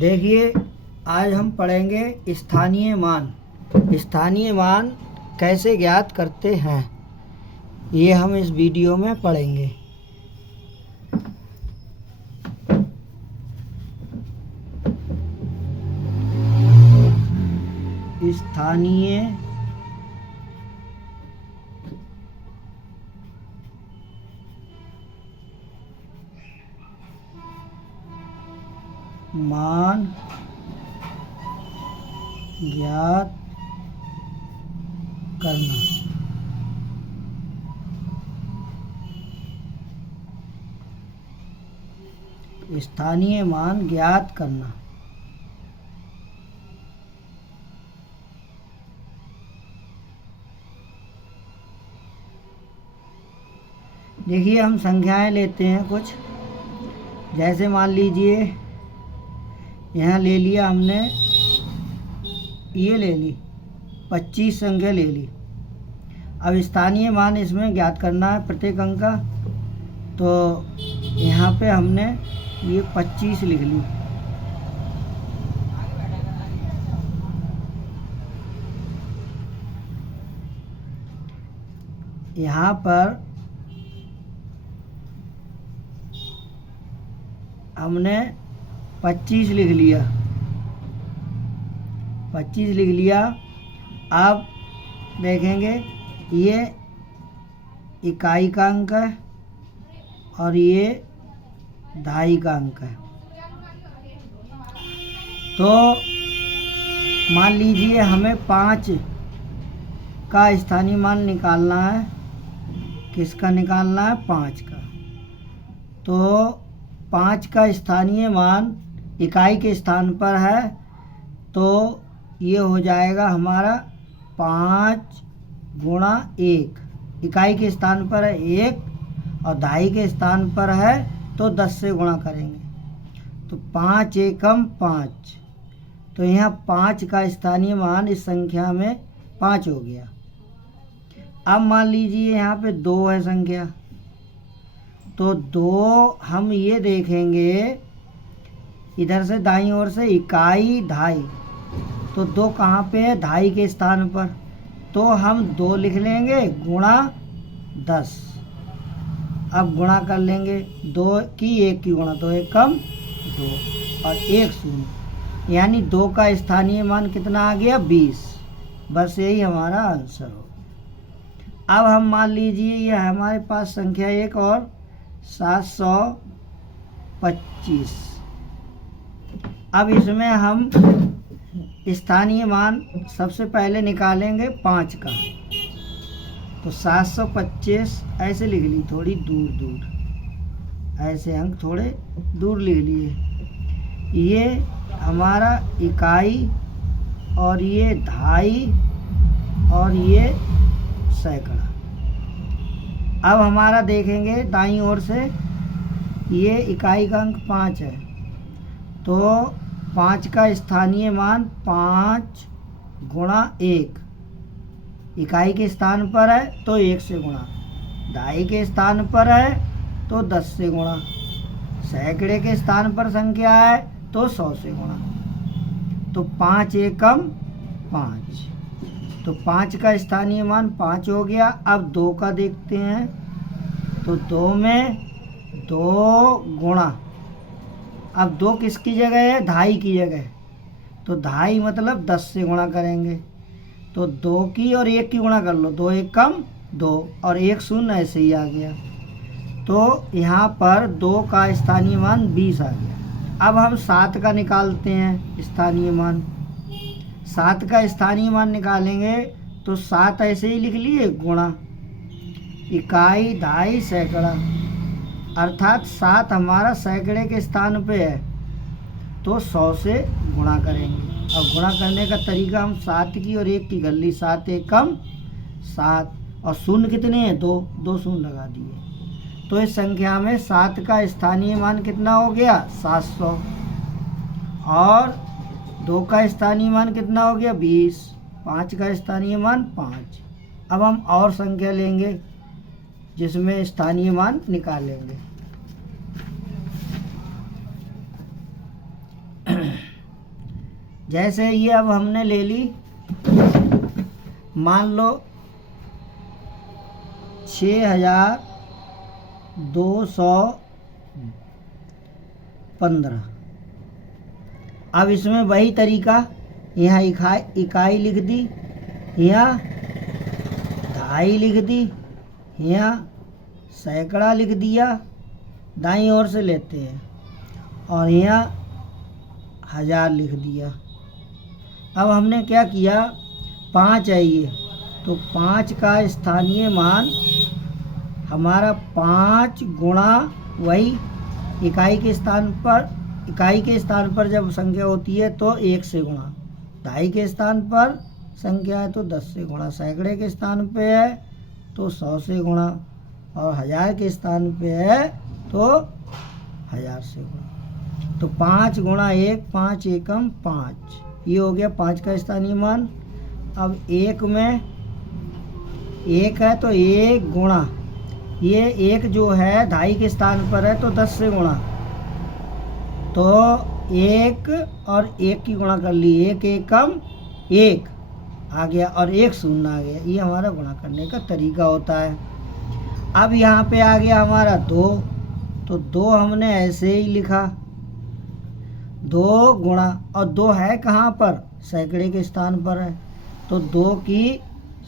देखिए, आज हम पढ़ेंगे स्थानीय मान। स्थानीय मान कैसे ज्ञात करते हैं, ये हम इस वीडियो में पढ़ेंगे। स्थानीय मान ज्ञात करना। स्थानीय मान ज्ञात करना। देखिए, हम संख्याएं लेते हैं कुछ। जैसे मान लीजिए, यहाँ ले लिया हमने, ये ले ली 25 संख्या ले ली। अब स्थानीय मान इसमें ज्ञात करना है प्रत्येक अंक का, तो यहाँ पे हमने ये 25 लिख ली। यहाँ पर हमने 25 लिख लिया। 25 लिख लिया। अब देखेंगे, ये इकाई का अंक है और ये दहाई का अंक है। तो मान लीजिए हमें 5 का स्थानीय मान निकालना है। किसका निकालना है? 5 का। तो 5 का स्थानीय मान इकाई के स्थान पर है, तो ये हो जाएगा हमारा 5 गुणा 1। इकाई के स्थान पर है 1 और दहाई के स्थान पर है तो 10 से गुणा करेंगे, तो 5 एकम 5। तो यहाँ 5 का स्थानीय मान इस संख्या में 5 हो गया। अब मान लीजिए यहाँ पे 2 है संख्या, तो 2 हम ये देखेंगे इधर से दाईं ओर से इकाई दहाई, तो 2 कहाँ पे है? दहाई के स्थान पर, तो हम 2 लिख लेंगे गुणा 10। अब गुणा कर लेंगे 2 की 1 की गुणा, 2 एकम 2 और 1 शून्य, यानी 2 का स्थानीय मान कितना आ गया? 20। बस यही हमारा आंसर हो। अब हम मान लीजिए ये हमारे पास संख्या एक और 725। अब इसमें हम स्थानीय मान सबसे पहले निकालेंगे 5 का, तो 725 ऐसे लिख ली, थोड़ी दूर दूर, ऐसे अंक थोड़े दूर लिख लिए। ये हमारा इकाई और ये दहाई और ये सैकड़ा। अब हमारा देखेंगे दाईं ओर से, ये इकाई का अंक 5 है, तो 5 का स्थानीय मान 5 गुणा 1। इकाई के स्थान पर है तो 1 से गुणा, दहाई के स्थान पर है तो 10 से गुणा, सैकड़े के स्थान पर संख्या है तो 100 से गुणा। तो 5 एकम 5, तो 5 का स्थानीय मान 5 हो गया। अब 2 का देखते हैं, तो 2 में 2 गुणा, अब 2 किसकी जगह है? दहाई की जगह, तो दहाई मतलब 10 से गुणा करेंगे, तो 2 की और 1 की गुणा कर लो, 2 एकम 2 और 1 शून्य ऐसे ही आ गया। तो यहाँ पर 2 का स्थानीय मान 20 आ गया। अब हम 7 का निकालते हैं स्थानीय मान। 7 का स्थानीय मान निकालेंगे तो 7 ऐसे ही लिख लिए गुणा इकाई दहाई सैकड़ा, अर्थात 7 हमारा सैकड़े के स्थान पे है, तो 100 से गुणा करेंगे। अब गुणा करने का तरीका, हम 7 की और 1 की कर ली, 7 एकम 7 और शून्य कितने हैं? 2 शून्य लगा दिए। तो इस संख्या में 7 का स्थानीय मान कितना हो गया? 700। और 2 का स्थानीय मान कितना हो गया? 20। 5 का स्थानीय मान 5। अब हम और संख्या लेंगे जिसमें स्थानीय मान निकालेंगे। जैसे ये अब हमने ले ली, मान लो 6215। अब इसमें वही तरीका, यहाँ इकाई लिख दी, यहाँ दहाई लिख दी, यहाँ सैकड़ा लिख दिया, दाईं ओर से लेते हैं, और यहाँ 1000 लिख दिया। अब हमने क्या किया, 5 है ये, तो 5 का स्थानीय मान हमारा 5 गुणा वही इकाई के स्थान पर जब संख्या होती है तो 1 से गुणा, दहाई के स्थान पर संख्या है तो 10 से गुणा, सैकड़े के स्थान पे है तो 100 से गुणा, और 1000 के स्थान पे है तो 1000 से गुणा। तो 5 गुणा 1, 5 एकम 5, ये हो गया 5 का स्थानीय मान। अब 1 में 1 है तो 1 गुणा, ये 1 जो है दहाई के स्थान पर है तो 10 से गुणा, तो 1 और 1 की गुणा कर ली, 1 एकम 1 आ गया और 1 शून्य आ गया। ये हमारा गुणा करने का तरीका होता है। अब यहाँ पे आ गया हमारा 2, तो 2 हमने ऐसे ही लिखा, 2 गुणा, और 2 है कहाँ पर, सैकड़े के स्थान पर है, तो 2 की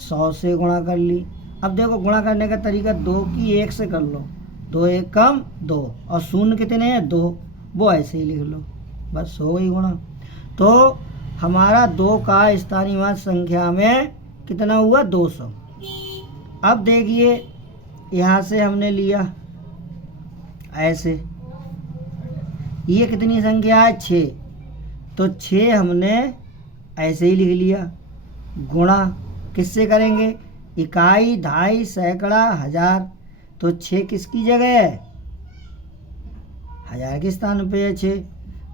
100 से गुणा कर ली। अब देखो गुणा करने का तरीका 2 की 1 से कर लो, 2 एकम 2, और शून्य कितने हैं 2, वो ऐसे ही लिख लो, बस हो गई गुणा। तो हमारा 2 का स्थानीय मान संख्या में कितना हुआ, 200। अब देखिए यहाँ से हमने लिया ऐसे, ये कितनी संख्या है 6, तो 6 हमने ऐसे ही लिख लिया, गुणा किससे करेंगे, इकाई दहाई सैकड़ा 1000, तो 6 किसकी जगह है, 1000 के स्थान पे है 6,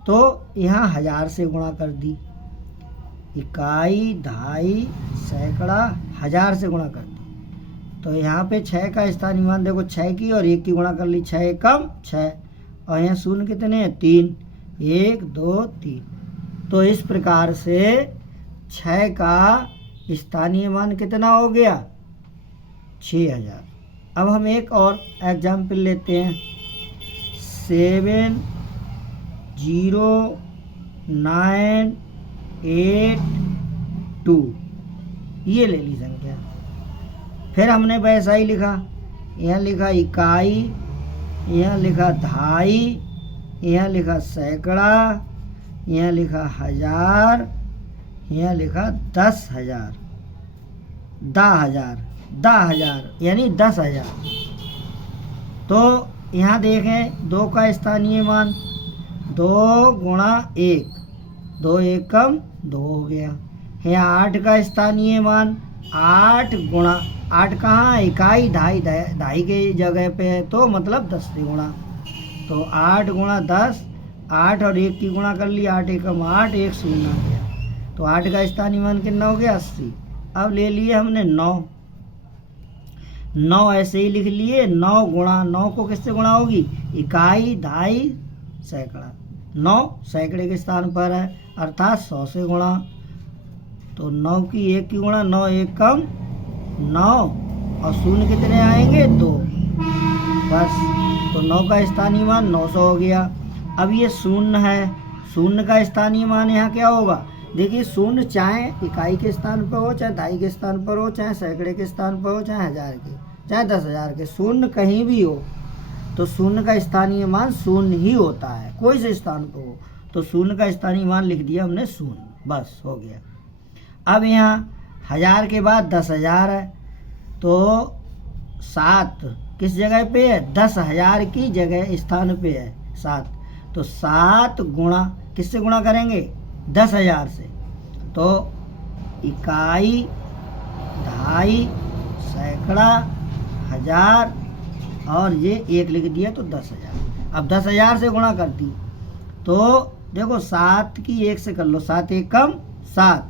तो यहाँ 1000 से गुणा कर दी, इकाई दहाई सैकड़ा 1000 से गुणा कर दी। तो यहाँ पे 6 का स्थानीय मान देखो 6 की और 1 की गुणा कर ली, 6 एकम 6, और यहाँ शून्य कितने हैं 3, 1 2 3। तो इस प्रकार से 6 का स्थानीय मान कितना हो गया, 6000। अब हम एक और एग्जाम्पल लेते हैं, 70982, ये ले ली संख्या। फिर हमने वैसा ही लिखा, यहाँ लिखा इकाई, यहाँ लिखा दहाई, यहाँ लिखा सैकड़ा, यहाँ लिखा 1000, यहाँ लिखा 10,000, 10,000 यानी 10,000। तो यहाँ देखें 2 का स्थानीय मान 2 गुणा 1, 2 एकम 2 हो गया। यहाँ 8 का स्थानीय मान 8 गुणा, 8 कहाँ, इकाई दहाई के जगह पे है तो मतलब 10 से गुणा, तो 8 गुणा 10, 8 और 1 की गुणा कर ली, 8 एकम 8, 1 शून्य आ गया। तो 8 का स्थानीय मान कितना हो गया, 80। अब ले लिए हमने 9 ऐसे ही लिख लिए, 9 गुणा, 9 को किससे गुणा होगी, इकाई दहाई सैकड़ा, 9 सैकड़े के स्थान पर है अर्थात 100 से गुणा, तो 9 की 1 की गुणा, 9 एकम 9, और शून्य कितने आएंगे 2, बस। तो 9 का स्थानीय मान 900 हो गया। अब ये शून्य है, शून्य का स्थानीय मान यहाँ क्या होगा, देखिए शून्य चाहे इकाई के स्थान पर हो, चाहे दहाई के स्थान पर हो, चाहे सैकड़े के स्थान पर हो, चाहे 1000 के, चाहे 10,000 के, शून्य कहीं भी हो तो शून्य का स्थानीय मान शून्य ही होता है, कोई से स्थान पर हो। तो शून्य का स्थानीय मान लिख दिया हमने शून्य, बस हो गया। अब यहाँ 1000 के बाद 10,000 है, तो 7 किस जगह पे है, 10,000 की जगह स्थान पे है 7, तो 7 गुणा किससे गुणा करेंगे, 10,000 से, तो इकाई दहाई सैकड़ा 1000 और ये 1 लिख दिया तो 10,000। अब 10,000 से गुणा कर दी तो देखो 7 की 1 से कर लो, 7 एकम 7,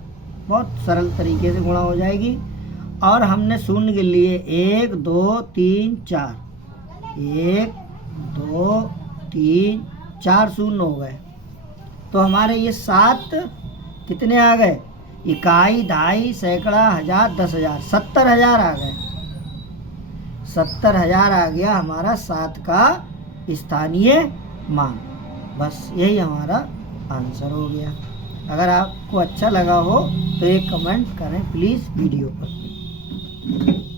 बहुत सरल तरीके से गुणा हो जाएगी। और हमने शून्य के लिए 1 2 3 4, 1 2 3 4 शून्य हो गए, तो हमारे ये 7 कितने आ गए? इकाई, दहाई, सैकड़ा, हजार, 10,000, 70,000 आ गए। 70,000 आ गया हमारा 7 का स्थानीय मान। बस यही हमारा आंसर हो गया। अगर आपको अच्छा लगा हो तो एक कमेंट करें प्लीज़ वीडियो पर।